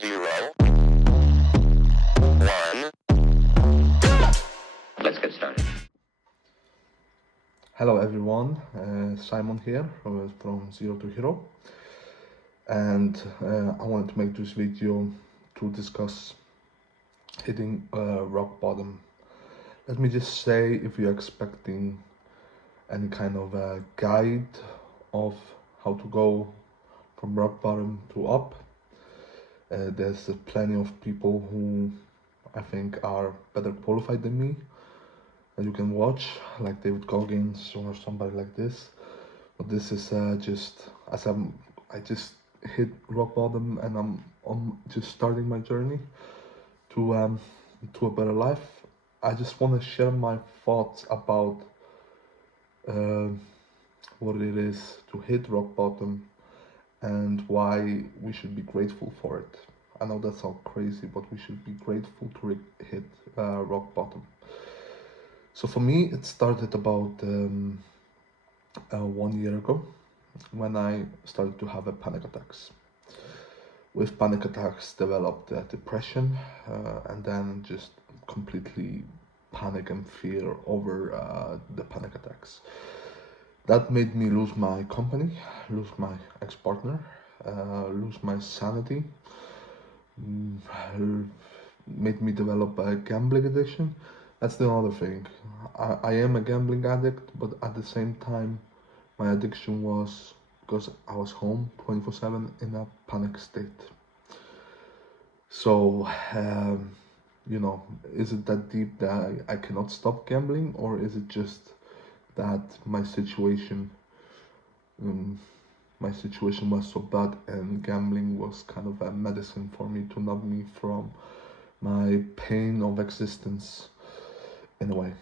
0, 1. Let's get started. Hello everyone, Simon here from Zero to Hero, and I wanted to make this video to discuss hitting rock bottom. Let me just say, if you're expecting any kind of a guide of how to go from rock bottom to up, there's plenty of people who I think are better qualified than me that you can watch, like David Goggins or somebody like this. But this is just as I just hit rock bottom and I'm just starting my journey to a better life. I just want to share my thoughts about uh, what it is to hit rock bottom and why we should be grateful for it. I know that sounds crazy, but we should be grateful to hit rock bottom. So for me, it started about 1 year ago when I started to have panic attacks. With panic attacks, developed depression, and then just completely panic and fear over the panic attacks. That made me lose my company, lose my ex-partner, lose my sanity, made me develop a gambling addiction. That's the other thing. I am a gambling addict, but at the same time, my addiction was because I was home 24/7 in a panic state. So, is it that deep that I cannot stop gambling, or is it just that um, my situation was so bad and gambling was kind of a medicine for me to numb me from my pain of existence in a way.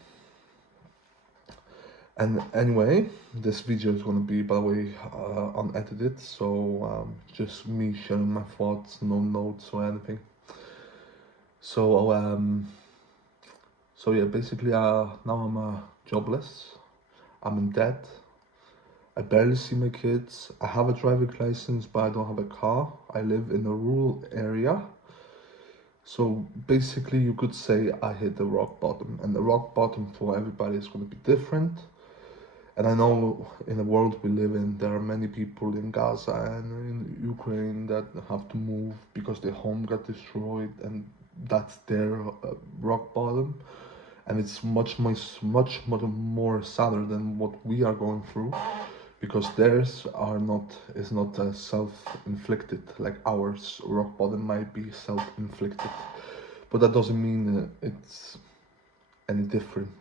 And anyway, this video is going to be, by the way, unedited, so just me sharing my thoughts, no notes or anything. So yeah, basically now I'm jobless, I'm in debt, I barely see my kids, I have a driving license but I don't have a car, I live in a rural area. So basically you could say I hit the rock bottom, and the rock bottom for everybody is going to be different. And I know in the world we live in, there are many people in Gaza and in Ukraine that have to move because their home got destroyed, and that's their rock bottom. And it's much more sadder than what we are going through, because theirs is not self-inflicted like ours. Rock bottom might be self-inflicted, but that doesn't mean it's any different.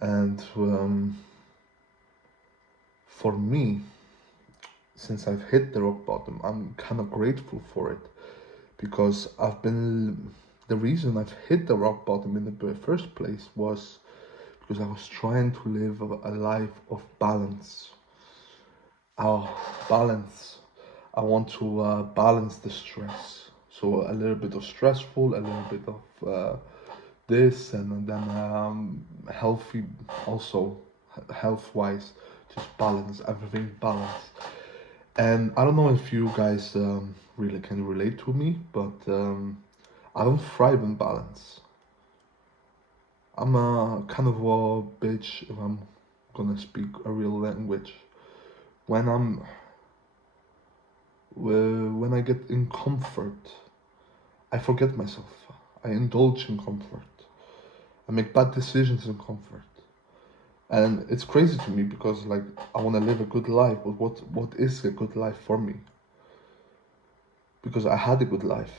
And for me, since I've hit the rock bottom, I'm kind of grateful for it, because the reason I've hit the rock bottom in the first place was because I was trying to live a life of balance. Balance. I want to balance the stress. So a little bit of stressful, a little bit of this, and then healthy also, health-wise, just balance, everything balance. And I don't know if you guys really can relate to me, but I don't thrive in balance. I'm a kind of a bitch, if I'm gonna speak a real language. When when I get in comfort, I forget myself. I indulge in comfort. I make bad decisions in comfort. And it's crazy to me because, like, I want to live a good life, but what is a good life for me? Because I had a good life.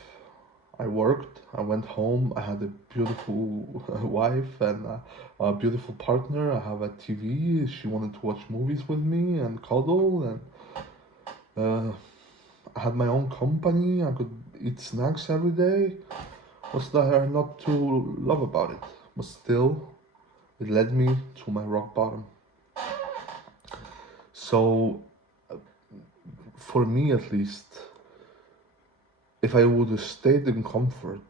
I worked, I went home, I had a beautiful wife and a beautiful partner. I have a TV. She wanted to watch movies with me and cuddle, and I had my own company. I could eat snacks every day. What's there not to love about it? But still, it led me to my rock bottom. So, for me at least, if I would have stayed in comfort,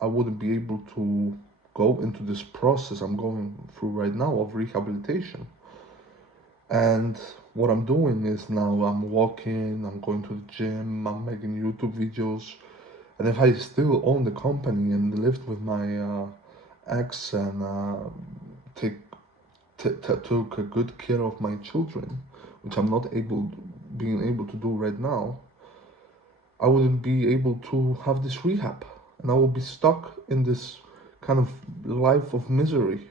I wouldn't be able to go into this process I'm going through right now of rehabilitation. And what I'm doing is now I'm walking, I'm going to the gym, I'm making YouTube videos. And if I still own the company and lived with my ex and take took a good care of my children, which I'm not being able to do right now, I wouldn't be able to have this rehab, and I will be stuck in this kind of life of misery.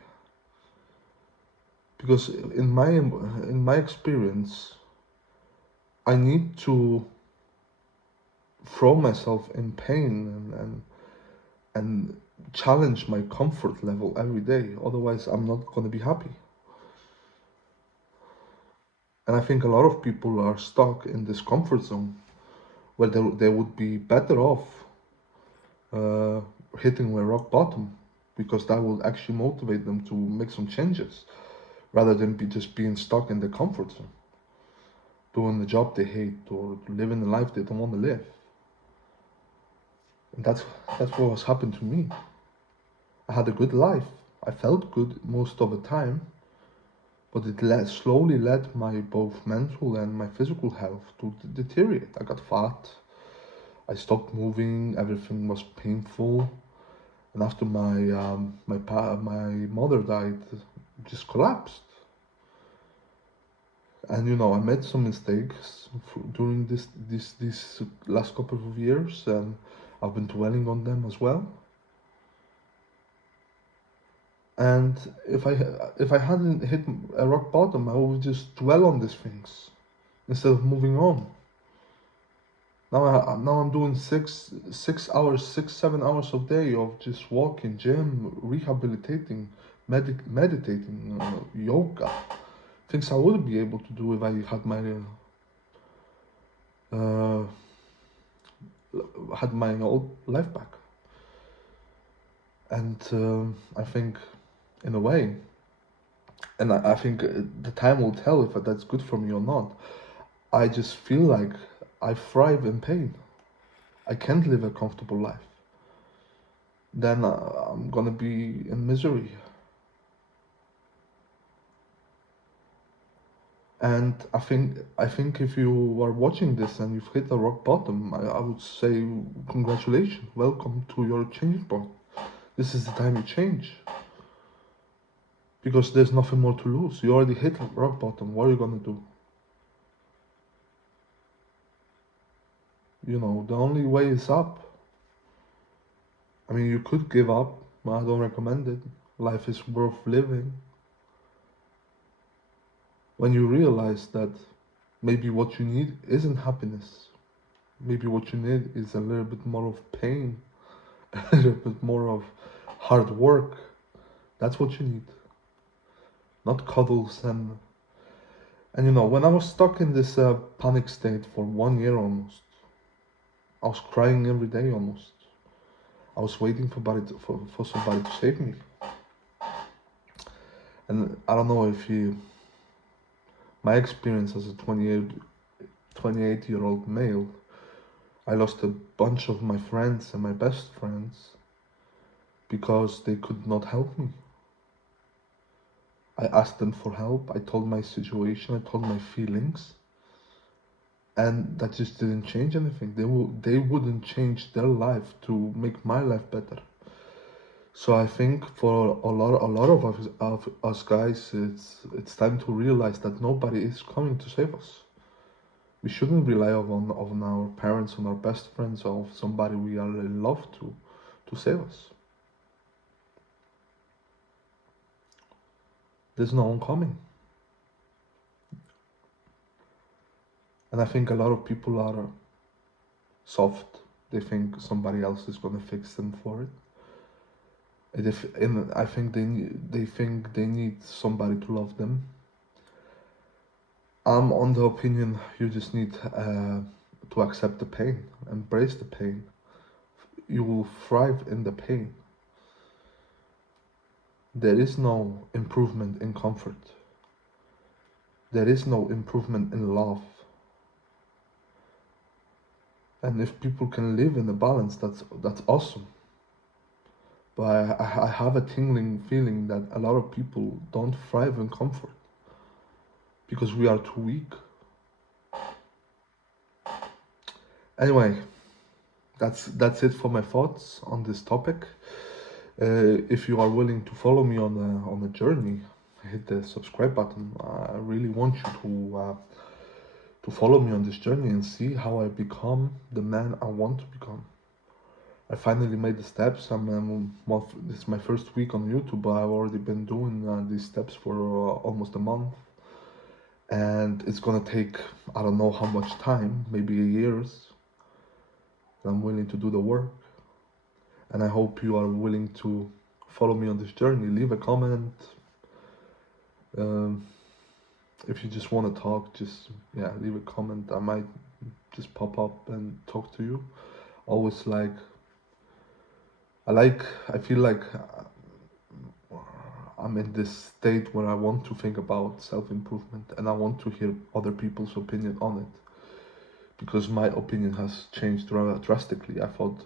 Because in my experience, I need to throw myself in pain and challenge my comfort level every day. Otherwise, I'm not going to be happy. And I think a lot of people are stuck in this comfort zone where they would be better off uh, hitting their rock bottom, because that will actually motivate them to make some changes rather than just being stuck in the comfort zone, doing the job they hate or living the life they don't want to live. And that's what has happened to me. I had a good life. I felt good most of the time, but slowly led my both mental and my physical health to deteriorate. I got fat. I stopped moving. Everything was painful. And after my mother died, just collapsed. And I made some mistakes during these last couple of years, and I've been dwelling on them as well. And if I hadn't hit a rock bottom, I would just dwell on these things instead of moving on. Now I'm doing 6 hours, 7 hours a day of just walking, gym, rehabilitating, meditating, yoga, things I wouldn't be able to do if I uh, had my old life back. And I think, in a way, and I think the time will tell if that's good for me or not. I just feel like I thrive in pain. I can't live a comfortable life. Then I'm gonna be in misery. And I think if you are watching this and you've hit the rock bottom, I would say congratulations, welcome to your changing point. This is the time you change, because there's nothing more to lose. You already hit rock bottom. What are you gonna do? The only way is up. I mean, you could give up, but I don't recommend it. Life is worth living. When you realize that maybe what you need isn't happiness, maybe what you need is a little bit more of pain, a little bit more of hard work. That's what you need, not cuddles and when I was stuck in this panic state for 1 year almost, I was crying every day almost. I was waiting for somebody to save me. And I don't know if my experience as a 28-year-old male, I lost a bunch of my friends and my best friends because they could not help me. I asked them for help, I told my situation, I told my feelings, and that just didn't change anything. They wouldn't change their life to make my life better. So I think for a lot of us guys, it's time to realize that nobody is coming to save us. We shouldn't rely on our parents, on our best friends, or somebody we are in love to save us. There's no one coming. And I think a lot of people are soft. They think somebody else is gonna fix them for it. And I think they think they need somebody to love them. I'm on the opinion you just need to accept the pain, embrace the pain. You will thrive in the pain. There is no improvement in comfort. There is no improvement in love. And if people can live in a balance, that's awesome. But I have a tingling feeling that a lot of people don't thrive in comfort. because we are too weak. Anyway, that's it for my thoughts on this topic. If you are willing to follow me on the journey, hit the subscribe button. I really want you to follow me on this journey and see how I become the man I want to become. I finally made the steps. This is my first week on YouTube, but I've already been doing these steps for almost a month, and it's gonna take, I don't know how much time, maybe years. I'm willing to do the work, and I hope you are willing to follow me on this journey. Leave a comment. If you just want to talk, just leave a comment. I might just pop up and talk to you. Always I feel like I'm in this state where I want to think about self-improvement, and I want to hear other people's opinion on it, because my opinion has changed drastically. I thought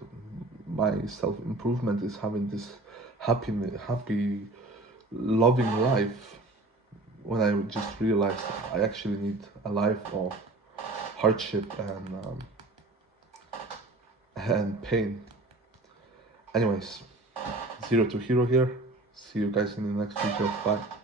my self-improvement is having this happy, loving life, when I just realized I actually need a life of hardship and pain. Anyways, Zero to Hero here. See you guys in the next video. Bye.